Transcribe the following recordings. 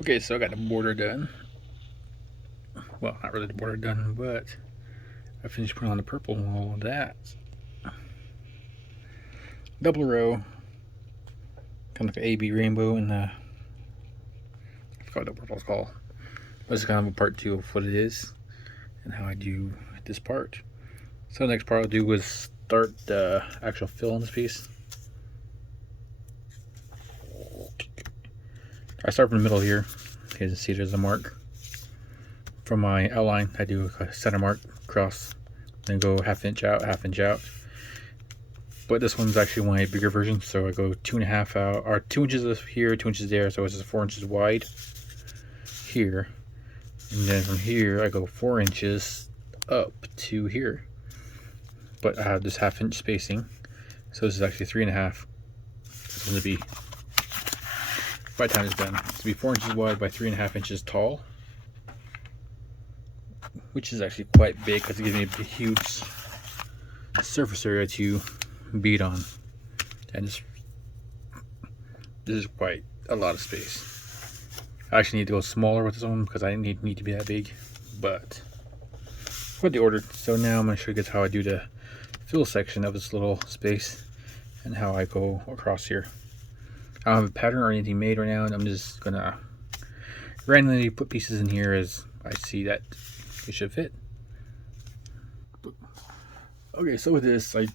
Okay, so I got the border done. Well, not really the border done, but I finished putting on the purple and all of that. Double row, kind of like an AB rainbow, and I forgot what the purple's called. But it's kind of a part two of what it is and how I do this part. So the next part I'll do is start the actual fill on this piece. I start from the middle here. You can see there's a mark. From my outline, I do a center mark across, then go half inch out, half inch out. But this one's actually one of my bigger versions, so I go 2.5 out, or 2 inches here, 2 inches there, so it's 4 inches wide here. And then from here, I go 4 inches up to here. But I have this half inch spacing, so this is actually 3.5. It's going to be, by the time it's done, it's going to be 4 inches wide by 3.5 inches tall, which is actually quite big because it gives me a huge surface area to bead on. And this is quite a lot of space. I actually need to go smaller with this one because I didn't need to be that big, but what they ordered. So now I'm going to show you guys how I do the fill section of this little space and how I go across here. I don't have a pattern or anything made right now, and I'm just going to randomly put pieces in here as I see that it should fit. Okay, so with this, like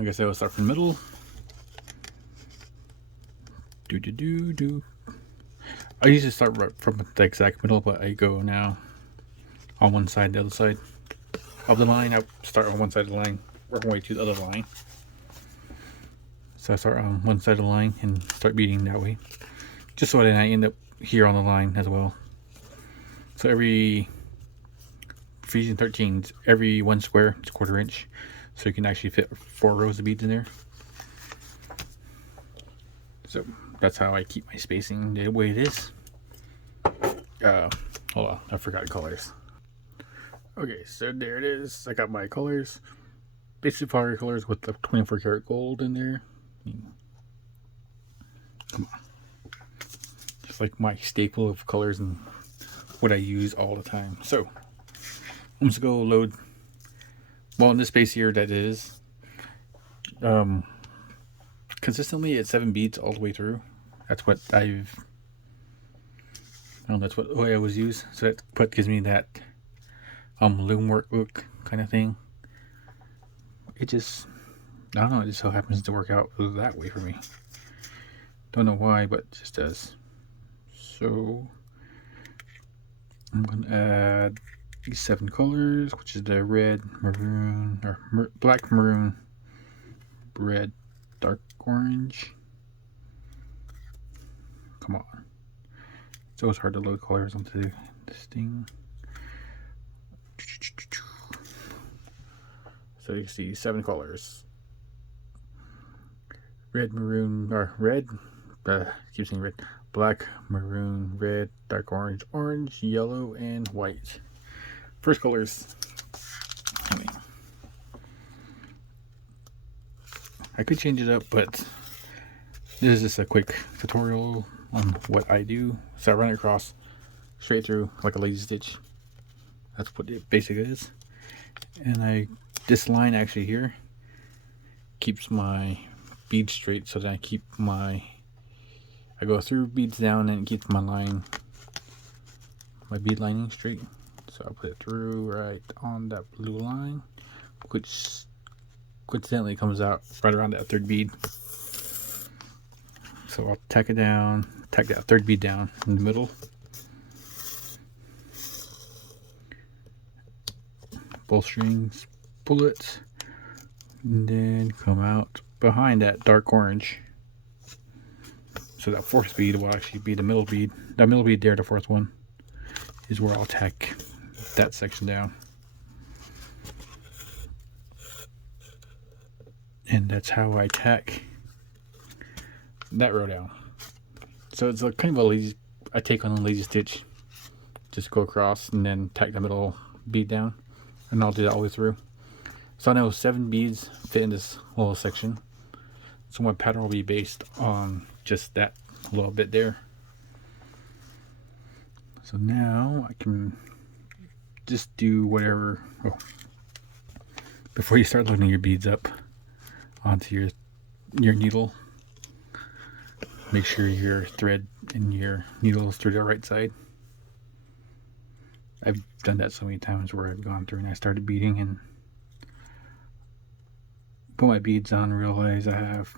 I said, I'll start from the middle. I usually start right from the exact middle, but I go now on one side, the other side of the line. I start on one side of the line, work my way to the other line. So I start on one side of the line and start beating that way, just so that I end up here on the line as well. So every Ephesians 13, every one square is 1/4 inch, so you can actually fit 4 rows of beads in there. So that's how I keep my spacing the way it is. Hold on, I forgot colors. Okay, so there it is. I got my colors. Basic fire colors with the 24 karat gold in there. Come on. Just like my staple of colors and what I use all the time. So I'm just gonna go load. Well, in this space here, that is consistently at 7 beads all the way through. That's what that's what I always use. So that's what gives me that loom work look kind of thing. It just, I don't know, it just so happens to work out that way for me. Don't know why, but it just does. So I'm gonna add these 7 colors, which is the red, maroon, or black, maroon, red, dark orange. Come on. It's always hard to load colors onto this thing. So you see 7 colors. Red, maroon, or red, keep saying red. Black, maroon, red, dark orange, orange, yellow, and white. First colors. I could change it up, but this is just a quick tutorial on what I do. So I run it across straight through like a lazy stitch. That's what it basically is. And this line actually here keeps my beads straight, so that I go through beads down and it keeps my bead lining straight. So I'll put it through right on that blue line, which coincidentally comes out right around that 3rd bead. So I'll tack it down, tack that 3rd bead down in the middle. Both strings, pull it, and then come out behind that dark orange. So that 4th bead will actually be the middle bead. That middle bead there, the 4th one, is where I'll tack that section down. And that's how I tack that row down. So it's a kind of a lazy, I take on a lazy stitch, just go across and then tack the middle bead down, and I'll do that all the way through. So I know 7 beads fit in this little section, so my pattern will be based on just that little bit there. So now I can just do whatever. Oh, before you start loading your beads up onto your needle, make sure your thread and your needle is through the right side. I've done that so many times where I've gone through and I started beading and put my beads on and realize I have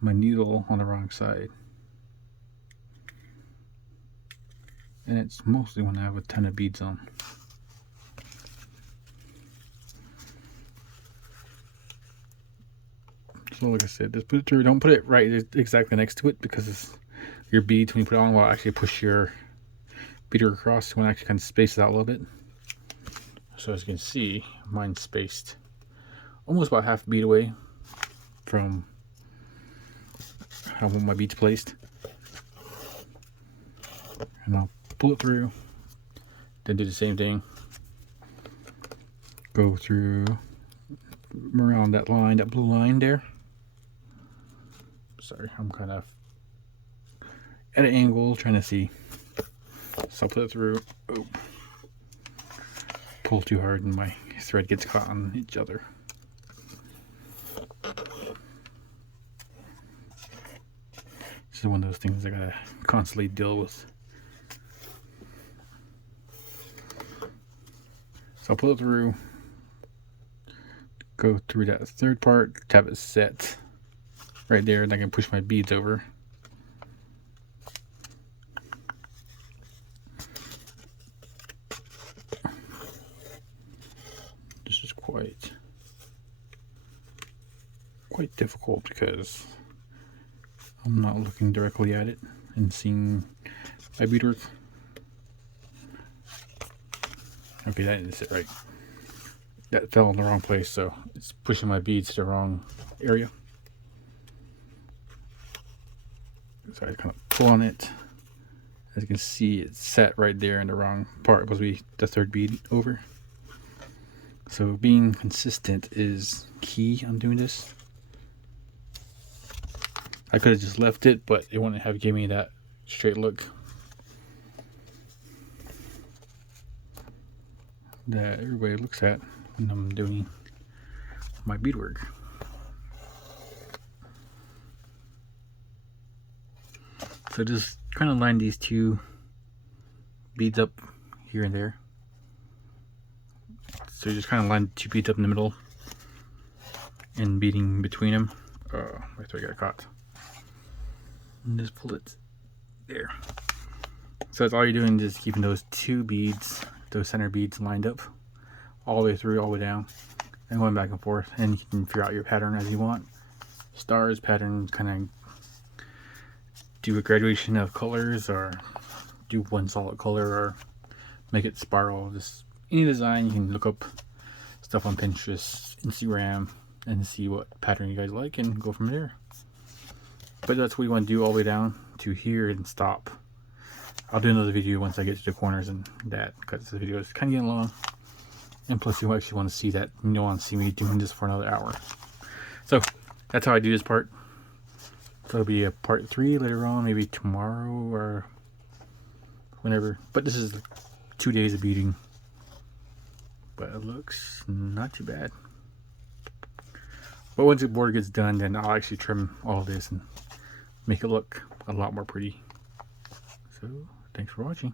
my needle on the wrong side. And it's mostly when I have a ton of beads on. So like I said, just put it through. Don't put it right exactly next to it, because your beads, when you put it on, will actually push your beater across. You want to actually kind of space it out a little bit. So as you can see, mine's spaced almost about half a bead away from how I want my beads placed. And I'll pull it through, then do the same thing. Go through around that line, that blue line there. Sorry, I'm kind of at an angle trying to see. So I'll put it through. Oh. Pull too hard and my thread gets caught on each other. This is one of those things I gotta constantly deal with. So I'll pull it through, go through that third part, have it set right there, and I can push my beads over. This is quite difficult because I'm not looking directly at it and seeing my beadwork. Okay, that didn't sit right. That fell in the wrong place, so it's pushing my beads to the wrong area. So I kind of pull on it. As you can see, it's set right there in the wrong part. It was be the third bead over. So being consistent is key on doing this. I could have just left it, but it wouldn't have given me that straight look that everybody looks at when I'm doing my beadwork. So just kind of line these two beads up here and there. So just kind of line two beads up in the middle and beading between them. Oh, my thread got caught. And just pull it there. So that's all you're doing, just keeping those two beads, those center beads lined up all the way through, all the way down, and going back and forth. And you can figure out your pattern as you want. Stars pattern, kind of do a graduation of colors, or do one solid color, or make it spiral. Just any design. You can look up stuff on Pinterest, Instagram, and see what pattern you guys like and go from there. But that's what you want to do all the way down to here and stop. I'll do another video once I get to the corners and that, because the video is kind of getting long. And plus you actually want to see that. You don't want to see me doing this for another hour. So that's how I do this part. So it'll be a part 3 later on, maybe tomorrow or whenever. But this is 2 days of beading. But it looks not too bad. But once the board gets done, then I'll actually trim all of this and make it look a lot more pretty. So thanks for watching.